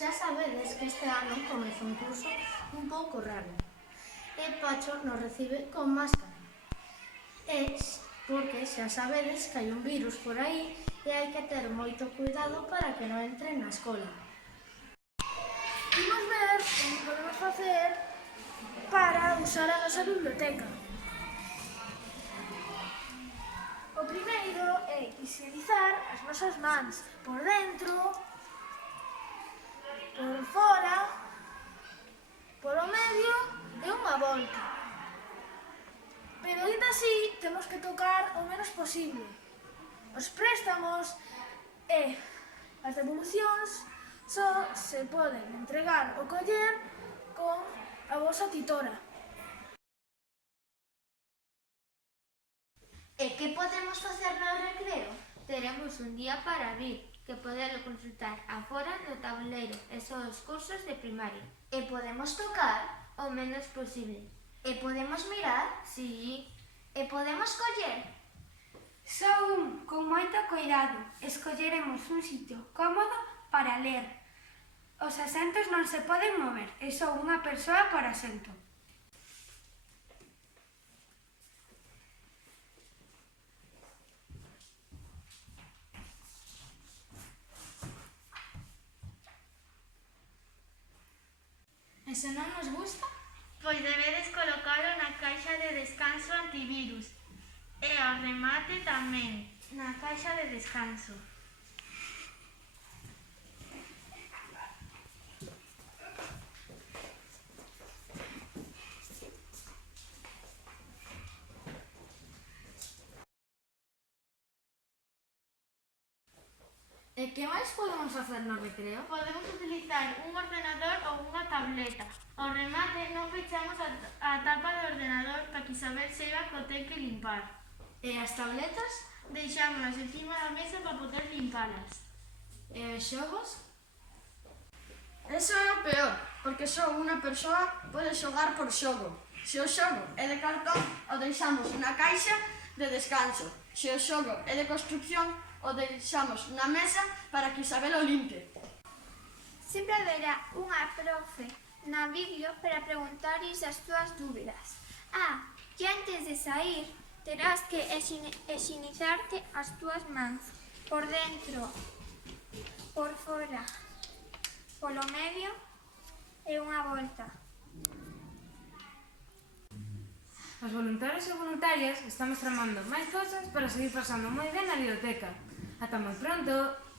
Xa sabedes que este ano comeza un curso un pouco raro e Pacho nos recibe con máscara. Porque xa sabedes que hai un virus por aí e hai que ter moito cuidado para que non entre na escola. Imos ver como podemos facer para usar a nosa biblioteca. O primeiro é higienizar as nosas mans por dentro, por fora, polo medio e unha volta. Pero ainda así temos que tocar o menos posible. Os préstamos e as devolucións só se poden entregar ou coller con a vosa titora. E que podemos facer no recreo? Teremos un día para vir, que podelo consultar afora no tabuleiro e só os cursos de primaria. E podemos tocar? O menos posible. E podemos mirar? Si. E podemos coller? Só con moito cuidado. Escolleremos un sitio cómodo para ler. Os asentos non se poden mover, é só unha persoa por asento. E se non nos gusta? Pois debedes colocalo na caixa de descanso antivirus. E ao remate tamén, na caixa de descanso. E que máis podemos facer no recreo? Podemos utilizar un ordenador ou unha tableta. Ao remate non pechamos a tapa do ordenador para que Isabel saiba que o ten que limpar. E as tabletas? Deixámolas encima da mesa para poder limpalas. E os xogos? Eso é o peor, porque só unha persoa pode xogar por xogo. Se o xogo é de cartón, o deixamos na caixa de descanso. Se o xogo é de construcción, o deixamos na mesa para que Isabel o limpe. Sempre haberá unha profe na biblio para preguntarlles as túas dúbidas. E antes de sair, terás que higienizarte as túas mans, por dentro, por fora, polo medio e unha volta. Os voluntarios e voluntarias estamos tramando máis cosas para seguir pasando moi ben na biblioteca. Ata moi pronto!